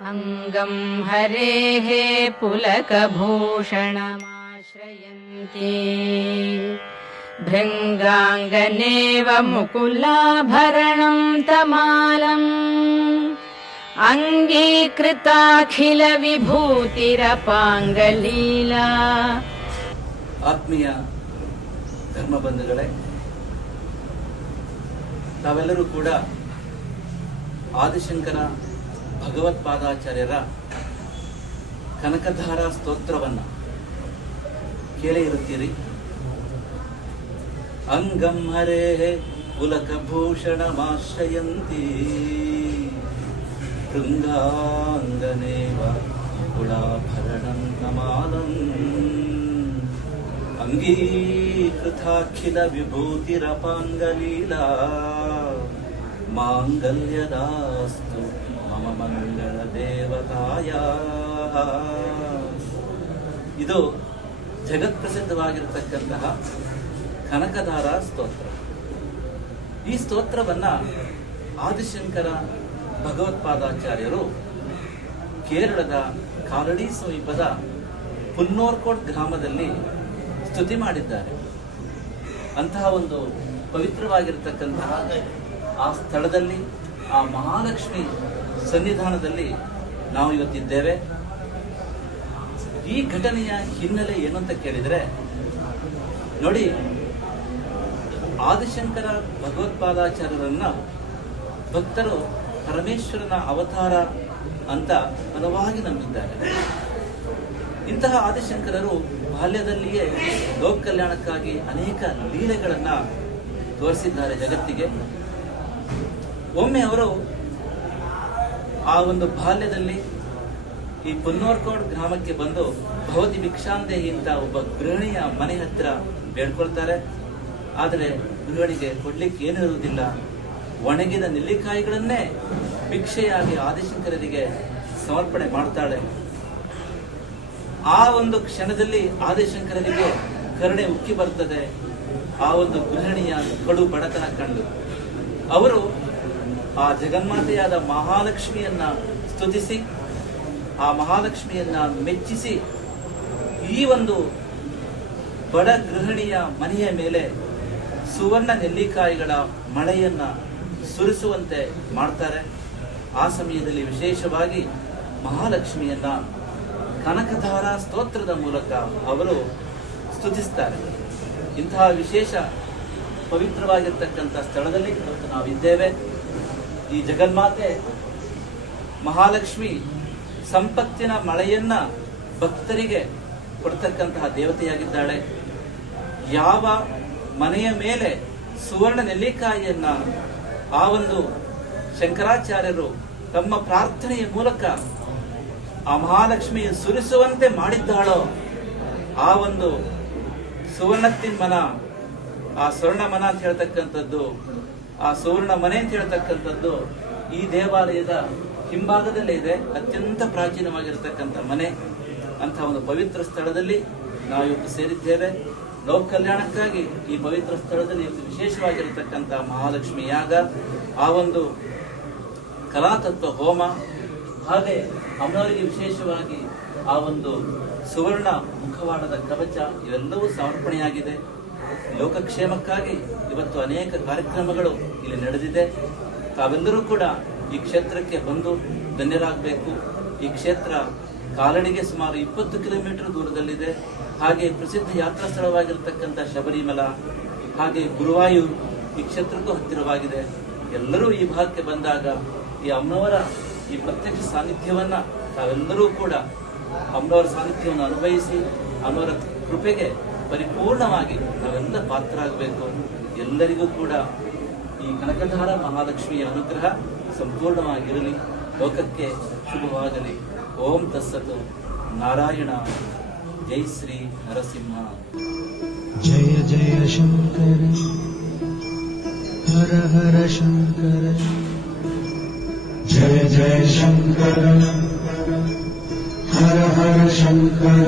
अंगं हरेः पुलकभूषणमाश्रयन्ते भृङ्गाङ्गनेव मुकुलाभरणं तमालम् अंगीकृताखिलविभूतिरपाङ्गलीला। ಆತ್ಮೀಯ ಧರ್ಮ ಬಂಧುಗಳೇ, ತಾವೆಲ್ಲರೂ ಕೂಡ ಆದಿಶಂಕರ ಭಗವತ್ಪಾದಾಚಾರ್ಯರ ಕನಕಧಾರಾ ಸ್ತೋತ್ರವನ್ನ ಕೇಳೇ ಇರುತ್ತೀರಿ. ಅಂಗಂ ಹರೇ ಪುಲಕಭೂಷಣಮಾಶ್ರಯಂತಿ ಭೃಂಗಾಂಗನೇವ ಕುಲಾಭರಣಂ ನಮಾಲಂ ಅಂಗೀಕೃತಾಖಿಲ ವಿಭೂತಿರಪಾಂಗಲೀಲಾ ಮಾಂಗಲ್ಯದಾಸ್ತು ಮಮ ಮಂಗಳ ದೇವತಾಯ. ಇದು ಜಗತ್ಪ್ರಸಿದ್ಧವಾಗಿರತಕ್ಕಂತಹ ಕನಕಧಾರ ಸ್ತೋತ್ರ. ಈ ಸ್ತೋತ್ರವನ್ನ ಆದಿಶಂಕರ ಭಗವತ್ಪಾದಾಚಾರ್ಯರು ಕೇರಳದ ಕಾಲಡಿ ಸಮೀಪದ ಪುನ್ನೋರ್ಕೋಟ್ ಗ್ರಾಮದಲ್ಲಿ ಸ್ತುತಿ ಮಾಡಿದ್ದಾರೆ. ಅಂತಹ ಒಂದು ಪವಿತ್ರವಾಗಿರತಕ್ಕಂತಹ ಆ ಸ್ಥಳದಲ್ಲಿ, ಆ ಮಹಾಲಕ್ಷ್ಮಿ ಸನ್ನಿಧಾನದಲ್ಲಿ ನಾವು ಇವತ್ತಿದ್ದೇವೆ. ಈ ಘಟನೆಯ ಹಿನ್ನೆಲೆ ಏನು ಅಂತ ಕೇಳಿದ್ರೆ, ನೋಡಿ, ಆದಿಶಂಕರ ಭಗವತ್ಪಾದಾಚಾರ್ಯರನ್ನ ಭಕ್ತರು ಪರಮೇಶ್ವರನ ಅವತಾರ ಅಂತ ಬಲವಾಗಿ ನಂಬಿದ್ದಾರೆ. ಇಂತಹ ಆದಿಶಂಕರರು ಬಾಲ್ಯದಲ್ಲಿಯೇ ಲೋಕ ಕಲ್ಯಾಣಕ್ಕಾಗಿ ಅನೇಕ ಲೀಲೆಗಳನ್ನ ತೋರಿಸಿದ್ದಾರೆ ಜಗತ್ತಿಗೆ. ಒಮ್ಮೆ ಅವರು ಆ ಒಂದು ಬಾಲ್ಯದಲ್ಲಿ ಈ ಪುನ್ನೋರ್ಕೋಡ್ ಗ್ರಾಮಕ್ಕೆ ಬಂದು ಭವತಿ ಭಿಕ್ಷಾಂದೇಹಿ ಅಂತ ಒಬ್ಬ ಗೃಹಿಣಿಯ ಮನೆ ಹತ್ತಿರ ಬೇಡ್ಕೊಳ್ತಾರೆ. ಆದರೆ ಗೃಹಿಣಿಗೆ ಕೊಡ್ಲಿಕ್ಕೆ ಏನೂ ಇರುವುದಿಲ್ಲ. ಒಣಗಿದ ನೆಲ್ಲಿಕಾಯಿಗಳನ್ನೇ ಭಿಕ್ಷೆಯಾಗಿ ಆದಿಶಂಕರರಿಗೆ ಸಮರ್ಪಣೆ ಮಾಡ್ತಾಳೆ. ಆ ಒಂದು ಕ್ಷಣದಲ್ಲಿ ಆದಿಶಂಕರರಿಗೆ ಕರುಣೆ ಉಕ್ಕಿ ಬರ್ತದೆ. ಆ ಒಂದು ಗೃಹಿಣಿಯ ಕಡು ಬಡತನ ಕಂಡು ಅವರು ಆ ಜಗನ್ಮಾತೆಯಾದ ಮಹಾಲಕ್ಷ್ಮಿಯನ್ನ ಸ್ತುತಿಸಿ, ಆ ಮಹಾಲಕ್ಷ್ಮಿಯನ್ನ ಮೆಚ್ಚಿಸಿ, ಈ ಒಂದು ಬಡ ಗೃಹಿಣಿಯ ಮನೆಯ ಮೇಲೆ ಸುವರ್ಣ ನೆಲ್ಲಿಕಾಯಿಗಳ ಮಳೆಯನ್ನ ಸುರಿಸುವಂತೆ ಮಾಡ್ತಾರೆ. ಆ ಸಮಯದಲ್ಲಿ ವಿಶೇಷವಾಗಿ ಮಹಾಲಕ್ಷ್ಮಿಯನ್ನ ಕನಕಧಾರಾ ಸ್ತೋತ್ರದ ಮೂಲಕ ಅವರು ಸ್ತುತಿಸ್ತಾರೆ. ಇಂತಹ ವಿಶೇಷ ಪವಿತ್ರವಾಗಿರ್ತಕ್ಕಂಥ ಸ್ಥಳದಲ್ಲಿ ಇವತ್ತು ನಾವಿದ್ದೇವೆ. ಈ ಜಗನ್ಮಾತೆ ಮಹಾಲಕ್ಷ್ಮಿ ಸಂಪತ್ತಿನ ಮಳೆಯನ್ನ ಭಕ್ತರಿಗೆ ಕೊಡ್ತಕ್ಕಂತಹ ದೇವತೆಯಾಗಿದ್ದಾಳೆ. ಯಾವ ಮನೆಯ ಮೇಲೆ ಸುವರ್ಣ ನೆಲ್ಲಿಕಾಯಿಯನ್ನ ಆ ಒಂದು ಶಂಕರಾಚಾರ್ಯರು ತಮ್ಮ ಪ್ರಾರ್ಥನೆಯ ಮೂಲಕ ಆ ಮಹಾಲಕ್ಷ್ಮಿಯ ಸುರಿಸುವಂತೆ ಮಾಡಿದ್ದಾಳೋ, ಆ ಒಂದು ಸುವರ್ಣತ್ತಿನ ಮನ, ಆ ಸ್ವರ್ಣ ಮನ ಅಂತ ಹೇಳ್ತಕ್ಕಂಥದ್ದು, ಆ ಸುವರ್ಣ ಮನೆ ಅಂತ ಹೇಳ್ತಕ್ಕಂಥದ್ದು ಈ ದೇವಾಲಯದ ಹಿಂಭಾಗದಲ್ಲೇ ಇದೆ. ಅತ್ಯಂತ ಪ್ರಾಚೀನವಾಗಿರತಕ್ಕಂಥ ಮನೆ. ಅಂತ ಒಂದು ಪವಿತ್ರ ಸ್ಥಳದಲ್ಲಿ ನಾವು ಇವತ್ತು ಸೇರಿದ್ದೇವೆ. ಲೋಕ ಕಲ್ಯಾಣಕ್ಕಾಗಿ ಈ ಪವಿತ್ರ ಸ್ಥಳದಲ್ಲಿ ಇವತ್ತು ವಿಶೇಷವಾಗಿರತಕ್ಕಂಥ ಮಹಾಲಕ್ಷ್ಮಿ ಯಾಗ, ಆ ಒಂದು ಕಲಾತತ್ವ ಹೋಮ, ಹಾಗೆ ಅಮ್ಮನವರಿಗೆ ವಿಶೇಷವಾಗಿ ಆ ಒಂದು ಸುವರ್ಣ ಮುಖವಾಡದ ಕವಚ, ಇವೆಲ್ಲವೂ ಸಮರ್ಪಣೆಯಾಗಿದೆ. ಲೋಕಕ್ಷೇಮಕ್ಕಾಗಿ ಇವತ್ತು ಅನೇಕ ಕಾರ್ಯಕ್ರಮಗಳು ಇಲ್ಲಿ ನಡೆದಿದೆ. ತಾವೆಲ್ಲರೂ ಕೂಡ ಈ ಕ್ಷೇತ್ರಕ್ಕೆ ಬಂದು ಧನ್ಯರಾಗಬೇಕು. ಈ ಕ್ಷೇತ್ರ ಕಾಲಡಿಗೆ ಸುಮಾರು 20 ಕಿಲೋಮೀಟರ್ ದೂರದಲ್ಲಿದೆ. ಹಾಗೆ ಪ್ರಸಿದ್ಧ ಯಾತ್ರಾ ಸ್ಥಳವಾಗಿರತಕ್ಕಂಥ ಶಬರಿಮಲ, ಹಾಗೆ ಗುರುವಾಯೂರು ಈ ಕ್ಷೇತ್ರಕ್ಕೂ ಹತ್ತಿರವಾಗಿದೆ. ಎಲ್ಲರೂ ಈ ಭಾಗಕ್ಕೆ ಬಂದಾಗ ಈ ಅಮ್ಮನವರ ಈ ಪ್ರತ್ಯಕ್ಷ ಸಾನ್ನಿಧ್ಯವನ್ನ ತಾವೆಲ್ಲರೂ ಕೂಡ ಅಮ್ಮನವರ ಸಾನ್ನಿಧ್ಯವನ್ನು ಅನುಭವಿಸಿ ಅಮ್ಮನವರ ಕೃಪೆಗೆ ಪರಿಪೂರ್ಣವಾಗಿ ನಾವೆಲ್ಲ ಪಾತ್ರರಾಗಬೇಕು. ಎಲ್ಲರಿಗೂ ಕೂಡ ಈ ಕನಕಧಾರ ಮಹಾಲಕ್ಷ್ಮಿಯ ಅನುಗ್ರಹ ಸಂಪೂರ್ಣವಾಗಿರಲಿ. ಲೋಕಕ್ಕೆ ಶುಭವಾಗಲಿ. ಓಂ ತತ್ಸತ್. ನಾರಾಯಣ. ಜೈ ಶ್ರೀ ನರಸಿಂಹ. ಜಯ ಜಯ ಶಂಕರ ಹರ ಹರ ಶಂಕರ. ಜಯ ಜಯ ಶಂಕರ ಹರ ಹರ ಶಂಕರ.